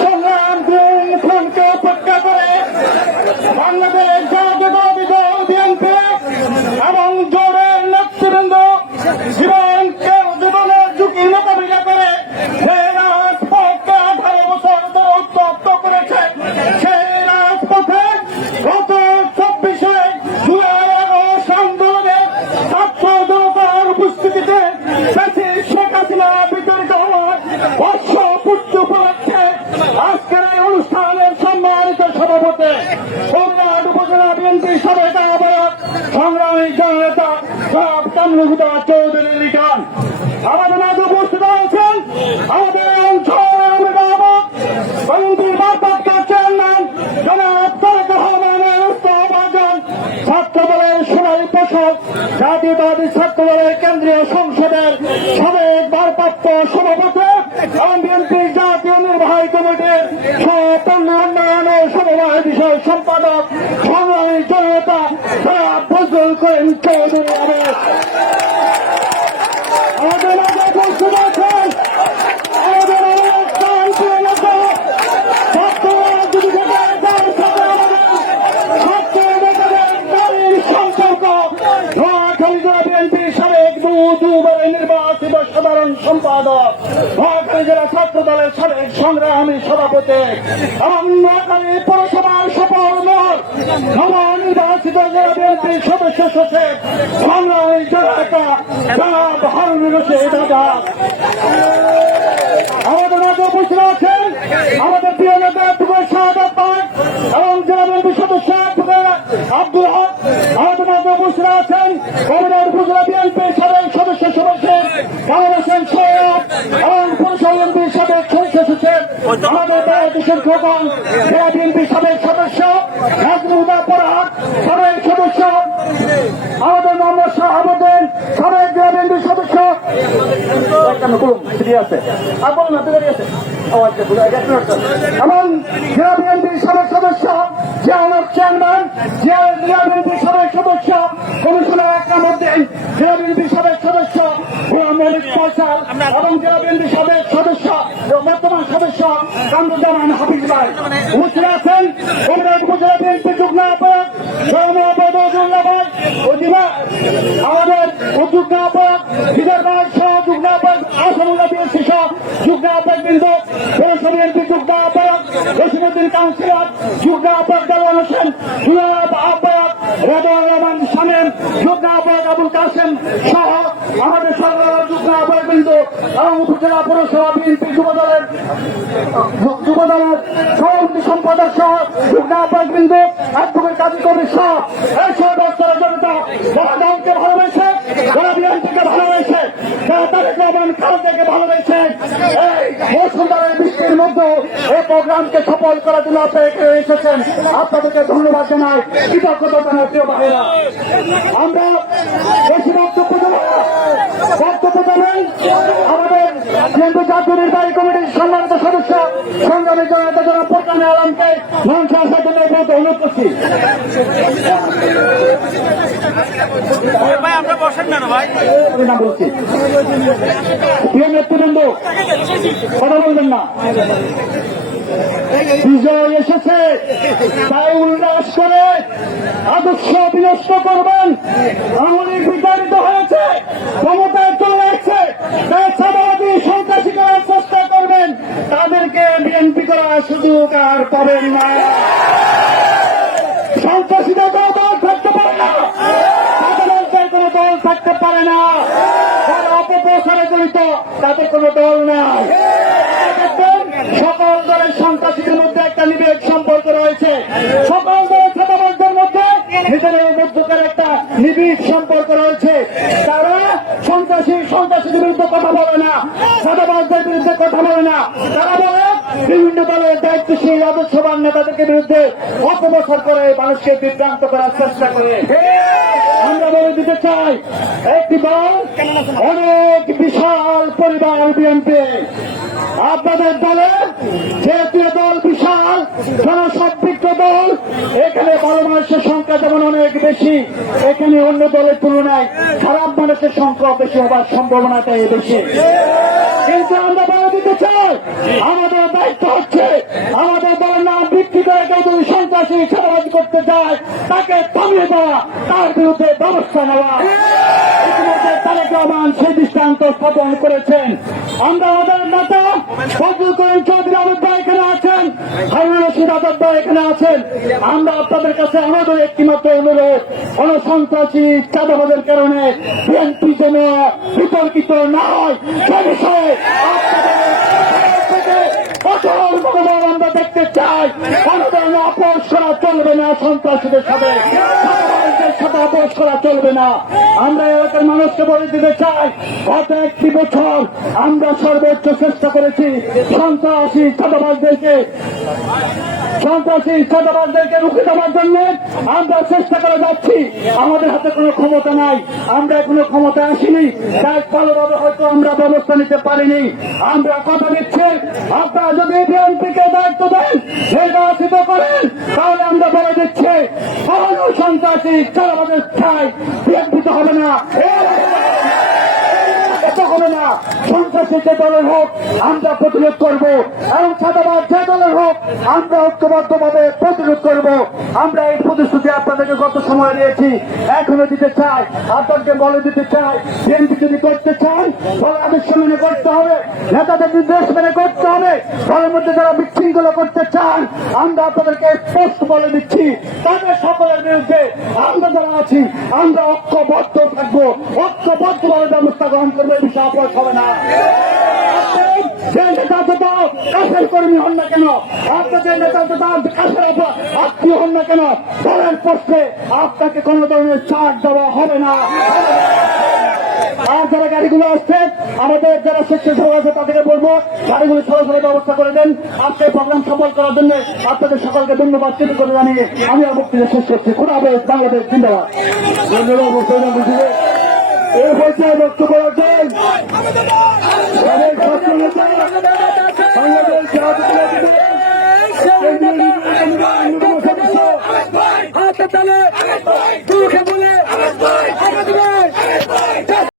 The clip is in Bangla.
সংগ্রাম খুনকে উপেক্ষা করে বাংলাদেশ জাতীয়তাবাদী দল বিএনপি এবং জোরের নেতৃবৃন্দ জীবনের ঝুঁকি মোকাবিলা করে যে রাজপথকে 18 বছর ধরে উত্তপ্ত করেছে, সেই রাজপথে গত 24শে জুলাই আগস্ট আন্দোলনে ছাত্র জনতার উপস্থিতিতে শেখ হাসিনা বিতরিত হওয়ার বর্ষপূর্তি উপলক্ষে আজকের এই অনুষ্ঠানের সম্মানিত সভাপতি সম্রাট উপজেলা বিএনপি সাবেক আহ্বায়ক সংগ্রামী জননেতা কামরুল চৌধুরী লিটন আমাদের মাঝে উপস্থিত আছেন। আমাদের অঞ্চলের অভিভাবক বিএনপির ভারপ্রাপ্ত চেয়ারম্যান জনাব তারেক রহমানের আহ্বান, ছাত্র দলের সোনালী পোশাক জাতীয়তাবাদী ছাত্র দলের কেন্দ্রীয় সংসদের সাবেক ভারপ্রাপ্ত সভাপতি এবং বিএনপির জাতীয় নির্বাহী কমিটির সহপন্ন উন্নয়ন ও সমবায় বিষয় সম্পাদক সংগ্রামী জননেতা ফজল করিম চৌধুরী আমাদের মাঝে উপস্থিত আছেন। আমাদের বিএনপির সাবেক দুবারের নির্বাচিত সাধারণ সম্পাদক, নোয়াখালী জেলা ছাত্র দলের সাবেক সংগ্রামী সভাপতি এবং নোয়াখালী পৌরসভার সফল নবনির্বাচিত জেলা বিএনপির সদস্য সচিব সংগ্রামী জননেতা জনাব হারুনুর রশিদ আজাদ আমাদের মাঝে উপস্থিত আছেন। আমাদের প্রিয় নেতা শাহাদাত পাক এবং জেলা বিএনপি সদস্য আব্দুল হক আমাদের মাঝে উপস্থিত আছেন। কবিরাট উপজেলা বিএনপির সাবেক সদস্য সদস্য কামাল হোসেন সৈয়দ এবং পরিষদ বিএনপির সাবেক সদস্য সচিব আমাদের বাংলাদেশের খোকন জেলা বিএনপির সাবেক সদস্য নাজমুল পরাগ সাবেক সদস্য আমাদের মোহাম্মদ শাহাবুদ্দিন সাবেক জেলা বিএনপির সদস্য এবং জেলা বিএনপির সাবেক সদস্য জিয়াউল চেয়ারম্যান জেলা বিএনপির সাবেক সদস্য কমিশনার আকরামউদ্দিন জেলা বিএনপির সাবেক সদস্য মোহাম্মদ ফয়সাল এবং জেলা বিএনপির সাবেক সদস্য বর্তমান সদস্য কামরুজ্জামান হাফিজ ভাই উপস্থিত আছেন। কবিরাট উপজেলা বিএনপি যুগ্ম আহ্বায়ক আমাদের যুগ্ম আহ্বায়ক বিজয় ভাই সহ যুগ্ম আহ্বায়ক আসামুল্লাহ বিএনপি সহ যুগ্ম আহ্বায়ক বৃন্দ পৌরসভা বিএনপি যুগ্ম আহ্বায়ক রশিদউদ্দিন কাউন্সিলর যুগ্ম আহ্বায়ক দেওয়ান হোসেন আহ্বায়ক রেদওয়ান রহমান শামীম যুগ্ম আহ্বায়ক আবুল কাসেম সহ আমাদের সরকার যুগ্ম আহ্বায়ক বৃন্দ এবং উপজেলা পৌরসভা বিএনপি যুবদলের সভাপতি সম্পাদক সহ যুগ্ম আহ্বায়ক বৃন্দ অ্যাডভোকেট কাজী কবির সহ এই সহ দপ্তরের জনতা যারা দলকে ভালোবেসে যারা বিএনপিকে ভালোবেসে যারা তারেক রহমান খালেদাকে ভালোবেসে এই মৌসুমদারের বৃষ্টির মধ্যে এই প্রোগ্রামকে সফল করার জন্য আপনারা এসেছেন। আপনাদেরকে ধন্যবাদ জানাই, কৃতজ্ঞতা জানাই। প্রিয় ভাইয়েরা, আমরা বেশি বক্তব্য জানাই আমাদের বিএনপি জাতীয় নির্বাহী কমিটির সম্মানিত সদস্য সংগ্রামী জনতা জনাব ফোরকান আলমকে মঞ্চে আসার জন্য অনুরোধ করছি। আমরা বসেন না ভাই বলছি প্রিয় নেতৃবৃন্দ কথা বলবেন না। বিজয় এসেছে তাই উল্লাস করে আদর্শ বিনষ্ট করবেন। আওয়ামী বিতাড়িত হয়েছে, ক্ষমতায় চলে যাচ্ছে, তাই চাঁদাবাদী সন্ত্রাসী করার চেষ্টা করবেন। তাদেরকে বিএনপি করার সুযোগ আর পাবেন না। সন্ত্রাসীদের কোনো দল থাকতে পারে না, চাঁদাবাজদের কোনো দল থাকতে পারে না, যারা অপপ্রচারে জড়িত তাদের কোনো দল নাই। সকল দলের সন্ত্রাসীদের মধ্যে একটা নিবিড় সম্পর্ক রয়েছে, সকল দলের চাঁদাবাজদের মধ্যে নিজেদের মধ্যকার একটা নিবিড় সম্পর্ক রয়েছে। তারা সন্ত্রাসীদের বিরুদ্ধে কথা বলে না, চাঁদাবাজদের বিরুদ্ধে কথা বলে না, তারা বলে বিভিন্ন দলের দায়িত্বশীল আদর্শবান নেতাদেরকে বিরুদ্ধে অপপ্রচার করে মানুষকে বিভ্রান্ত করার চেষ্টা করে। আমরা বলে দিতে চাই, একটি দল অনেক বিশাল পরিবার বিএনপি। আপনাদের দলের জাতীয় দল বিশাল জনসম্পৃক্ত দল, এখানে ভালো মানুষের সংখ্যা যেমন অনেক বেশি, এখানে অন্য দলের তুলনায় খারাপ মানুষের সংখ্যা বেশি হবার সম্ভাবনাটাই বেশি। কিন্তু আমরা বলে দিতে চাই নয়। আমাদের দায়িত্ব হচ্ছে আমাদের দলের নাম বিক্রি করে কেউ যদি সন্ত্রাসী চাঁদাবাজি করতে যায় তাকে থামিয়ে দেওয়া, তার বিরুদ্ধে ব্যবস্থা নেওয়া। ইতিমধ্যে তারেক রহমান সেই দৃষ্টান্ত স্থাপন করেছেন। আমরা আমাদের নেতা ফজলুল করিম চৌধুরী আহমেদ ভাই এখানে আছেন, হারুন রশিদ আজাদ ভাই এখানে আছেন। আমরা আপনাদের কাছে আমাদের একটিমাত্র অনুরোধ, কোন সন্ত্রাসী চাঁদাবাজের কারণে বিএনপি যেন বিতর্কিত না হয় সে বিষয়ে কঠোর মনোভাব আমরা দেখতে চাই। কোন ধরনের আপোষ করা চলবে না, সন্ত্রাসীদের সাথে চাঁদাবাজদের সাথে আপোষ করা চলবে না। আমরা এলাকার মানুষকে বলে দিতে চাই, গত একটি বছর আমরা সর্বোচ্চ চেষ্টা করেছি সন্ত্রাসী চাঁদাবাজদেরকে রুখে দেওয়ার জন্য। আমরা চেষ্টা করে যাচ্ছি, আমাদের হাতে কোনো ক্ষমতা নাই, আমরা এখনো ক্ষমতা আসিনি, তাই ভালোভাবে হয়তো আমরা ব্যবস্থা নিতে পারিনি। আমরা কথা দিচ্ছি, আপনারা যদি বিএনপিকে দায়িত্ব দেন, নির্বাচিত করেন, তাহলে আমরা বলে দিচ্ছি কোনো সন্ত্রাসী চাঁদাবাজের ছাই বিএনপি তো হবে না, হবে না। সন্ত্রাসী যে দলের হোক আমরা প্রতিরোধ করব, এবং চাঁদাবাজ যে দলের হোক আমরা ঐক্যবদ্ধভাবে প্রতিরোধ করব। আমরা এই প্রতিশ্রুতি আপনাদেরকে গত সময় দিয়েছি, এখনো দিতে চাই। আপনাদেরকে বলে দিতে চাই, বিএনপি যদি করতে চান দলের আদেশ মেনে করতে হবে, নেতাদের নির্দেশ মেনে করতে হবে। দলের মধ্যে যারা বিশৃঙ্খলা করতে চান আমরা আপনাদেরকে স্পষ্ট বলে দিচ্ছি, তাদের সকলের বিরুদ্ধে আমরা যারা আছি আমরা ঐক্যবদ্ধ থাকবো, ঐক্যবদ্ধভাবে ব্যবস্থা গ্রহণ করবো। এই বিষয়ে আপোষ হবে না। যে নেতা তথা কাছের কর্মী হন না কেন, আপনাদের নেতা তথা কাছের আত্মীয় হন না কেন, দলের পক্ষে আপনাকে কোন ধরনের ছাড় দেওয়া হবে না। আর যারা গাড়িগুলো আসছে, আমাদের যারা স্বেচ্ছাসেবক আছে তাদেরকে বলবো গাড়িগুলি সরাসরি ব্যবস্থা করে দেন। আজকে প্রোগ্রাম সফল করার জন্য আপনাদের সকলকে ধন্যবাদ করে জানিয়ে আমি আমার বক্তব্য শেষ করছি। খুদা হাফেজ, বাংলাদেশ জিন্দাবাদ। ধন্যবাদ। এই পর্যায়ে বক্তব্য রাখবেন সাবেক ছাত্র নেতা বাংলাদেশ জাতীয়তাবাদী দল কেন্দ্রীয় নির্বাচনী কমিটির সদস্য